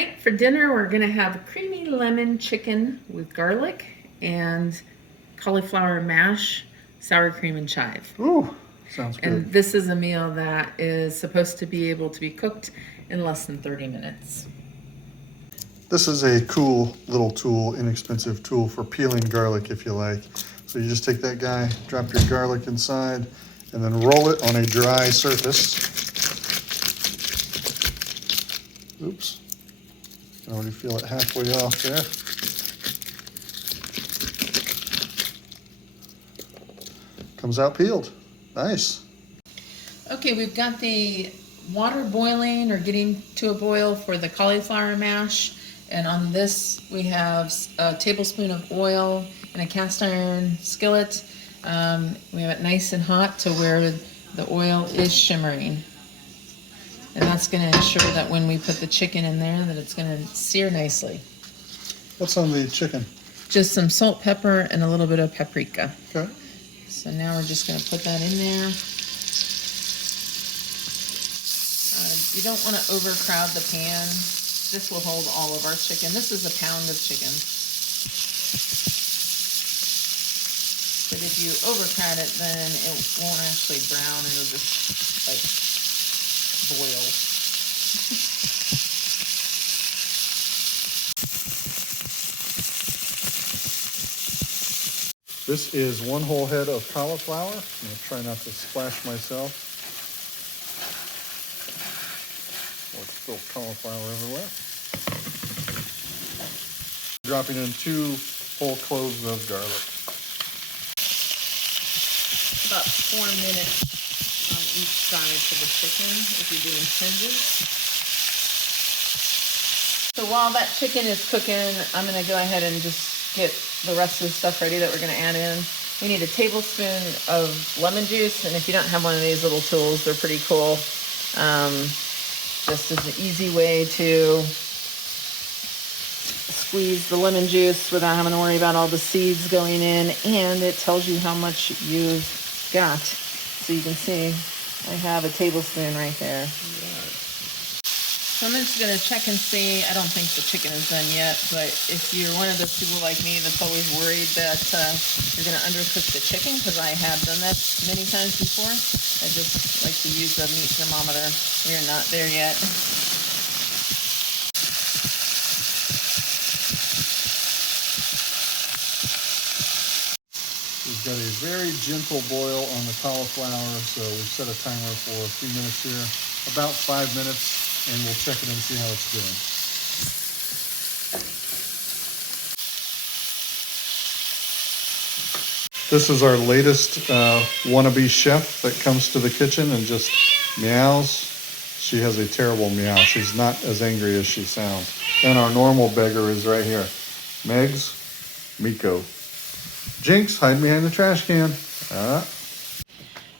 Tonight for dinner we're going to have creamy lemon chicken with garlic and cauliflower mash, sour cream and chive. Ooh, sounds good. And this is a meal that is supposed to be able to be cooked in less than 30 minutes. This is a cool little tool, inexpensive tool for peeling garlic if you like. So you just take that guy, drop your garlic inside, and then roll it on a dry surface. Oops. I can already feel it halfway off there. Comes out peeled. Nice. Okay, we've got the water boiling or getting to a boil for the cauliflower mash. And on this we have a tablespoon of oil in a cast iron skillet. We have it nice and hot to where the oil is shimmering. And that's going to ensure that when we put the chicken in there that it's going to sear nicely. What's on the chicken? Just some salt, pepper, and a little bit of paprika. Okay. So now we're just going to put that in there. You don't want to overcrowd the pan. This will hold all of our chicken. This is a pound of chicken. But if you overcrowd it, then it won't actually brown. It'll just like boil. This is one whole head of cauliflower. I'm going to try not to splash myself. Or spill cauliflower everywhere. Dropping in 2 whole cloves of garlic. About 4 minutes on each side for the chicken if you're doing tinges. So while that chicken is cooking, I'm going to go ahead and just get the rest of the stuff ready that we're going to add in. We need a tablespoon of lemon juice, and if you don't have one of these little tools, they're pretty cool. Just as an easy way to squeeze the lemon juice without having to worry about all the seeds going in, and it tells you how much you've got. So you can see I have a tablespoon right there. So I'm just going to check and see. I don't think the chicken is done yet, but if you're one of those people like me that's always worried that you're going to undercook the chicken, because I have done that many times before, I just like to use the meat thermometer. We're not there yet. We've got a very gentle boil on the cauliflower, so we've set a timer for a few minutes here, about 5 minutes. And we'll check it and see how it's doing. This is our latest wannabe chef that comes to the kitchen and just meows. She has a terrible meow. She's not as angry as she sounds. And our normal beggar is right here. Megs, Miko. Jinx, hide behind the trash can.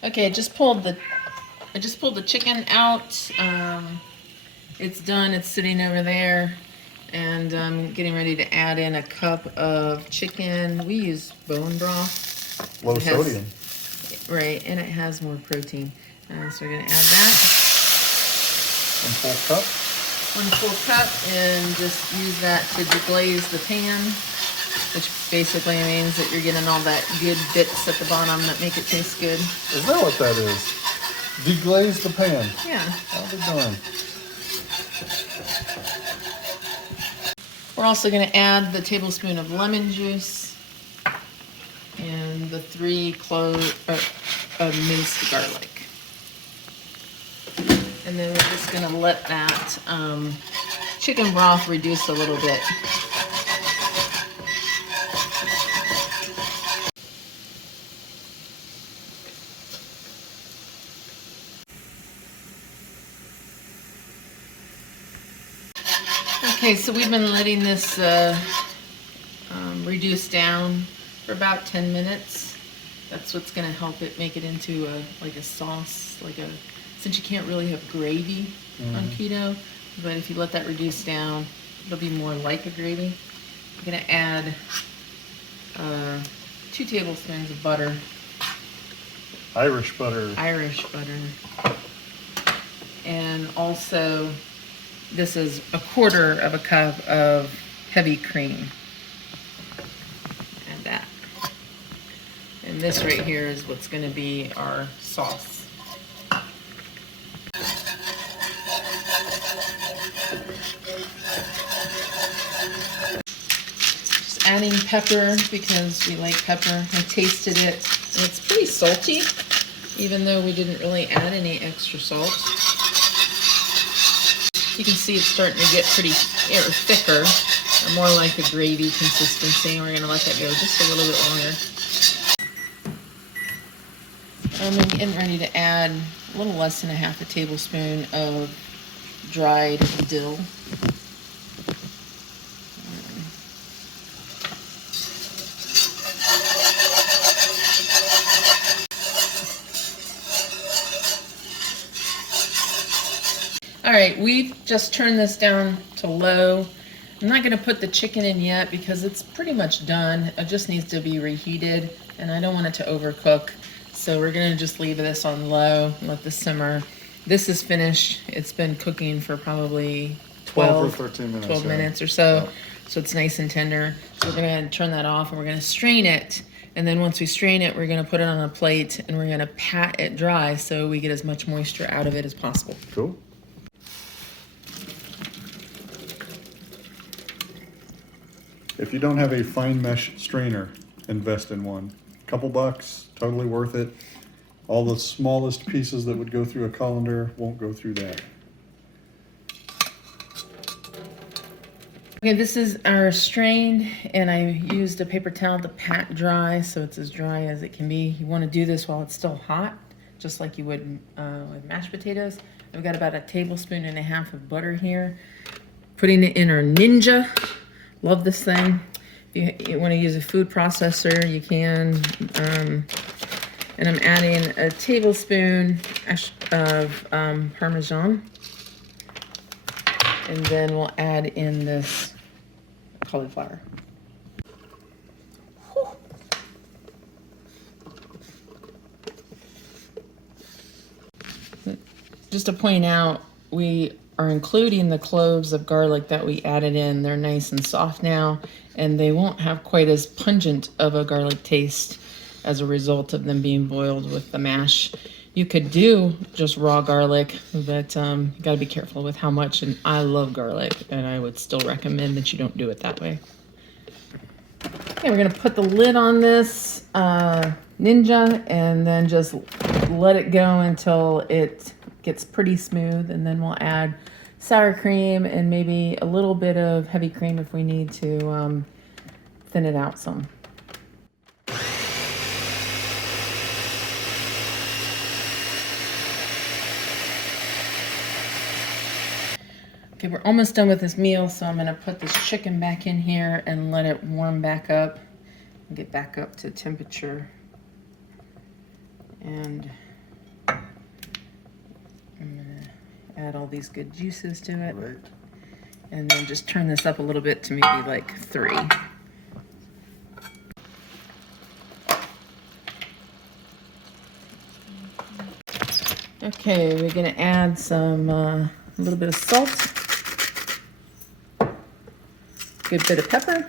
Okay, I just pulled the chicken out. It's done, it's sitting over there, and I'm getting ready to add in a cup of chicken. We use bone broth. Low sodium. Right, and it has more protein. So we're gonna add that. 1 full cup. 1 full cup, and just use that to deglaze the pan, which basically means that you're getting all that good bits at the bottom that make it taste good. Is that what that is? Deglaze the pan. Yeah. I'll be darned. We're also going to add the tablespoon of lemon juice and the 3 cloves of minced garlic. And then we're just going to let that chicken broth reduce a little bit. Okay, so we've been letting this reduce down for about 10 minutes. That's what's going to help it make it into like a sauce, since you can't really have gravy on keto, but if you let that reduce down, it'll be more like a gravy. I'm going to add 2 tablespoons of butter. Irish butter. Irish butter. And also this is 1/4 of a cup of heavy cream. Add that. And this right here is what's going to be our sauce. Just adding pepper because we like pepper. I tasted it and it's pretty salty, even though we didn't really add any extra salt. You can see it's starting to get pretty thicker, or more like a gravy consistency. We're going to let that go just a little bit longer. I'm getting ready to add a little less than 1/2 tablespoon of dried dill. All right, we've just turned this down to low. I'm not going to put the chicken in yet because it's pretty much done. It just needs to be reheated, and I don't want it to overcook. So we're going to just leave this on low and let this simmer. This is finished. It's been cooking for probably 12 or 13 minutes. 12 minutes or so. So it's nice and tender. So we're going to turn that off and we're going to strain it. And then once we strain it, we're going to put it on a plate and we're going to pat it dry so we get as much moisture out of it as possible. Cool. If you don't have a fine mesh strainer, invest in one. Couple bucks, totally worth it. All the smallest pieces that would go through a colander won't go through that. Okay, this is our strain, and I used a paper towel to pat dry so it's as dry as it can be. You want to do this while it's still hot, just like you would with mashed potatoes. I've got about 1.5 tablespoons of butter here. Putting it in our Ninja. Love this thing. If you want to use a food processor, you can. And I'm adding 1 tablespoon of parmesan. And then we'll add in this cauliflower. Just to point out, we are including the cloves of garlic that we added in. They're nice and soft now, and they won't have quite as pungent of a garlic taste as a result of them being boiled with the mash. You could do just raw garlic, but you gotta be careful with how much, and I love garlic, and I would still recommend that you don't do it that way. Okay, we're gonna put the lid on this Ninja and then just let it go until it gets pretty smooth, and then we'll add sour cream and maybe a little bit of heavy cream if we need to thin it out some. Okay, we're almost done with this meal, so I'm gonna put this chicken back in here and let it warm back up and get back up to temperature. And I'm gonna add all these good juices to it. Right. And then just turn this up a little bit to maybe like 3. Okay, we're gonna add some, a little bit of salt, good bit of pepper,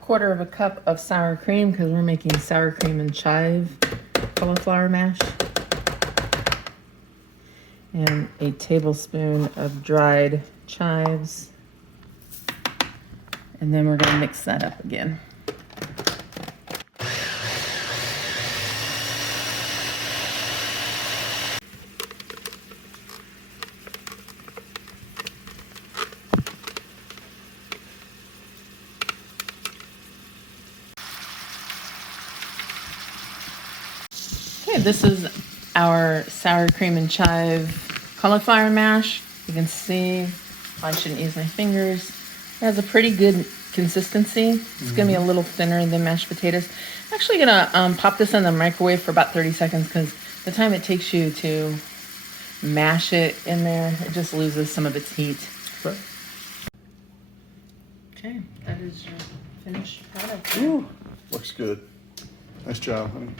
quarter of a cup of sour cream because we're making sour cream and chive cauliflower mash, and a tablespoon of dried chives, and then we're going to mix that up again. Okay, this is our sour cream and chive cauliflower mash. You can see, I shouldn't use my fingers. It has a pretty good consistency. It's gonna be a little thinner than mashed potatoes. I'm actually gonna pop this in the microwave for about 30 seconds because the time it takes you to mash it in there, it just loses some of its heat. Right. Okay, that is your finished product. Ooh, looks good. Nice job, honey.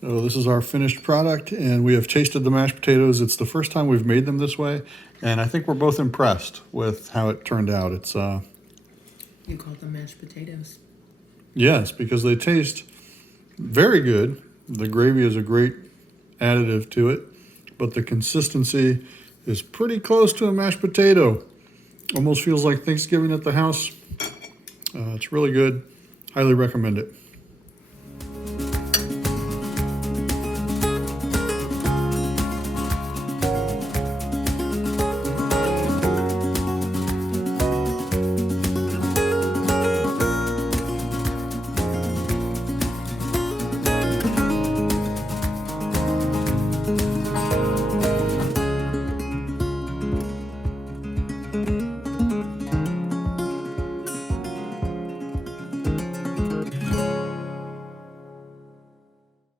So this is our finished product, and we have tasted the mashed potatoes. It's the first time we've made them this way, and I think we're both impressed with how it turned out. It's You call them mashed potatoes. yes, because they taste very good. The gravy is a great additive to it, but the consistency is pretty close to a mashed potato. Almost feels like Thanksgiving at the house. It's really good. Highly recommend it.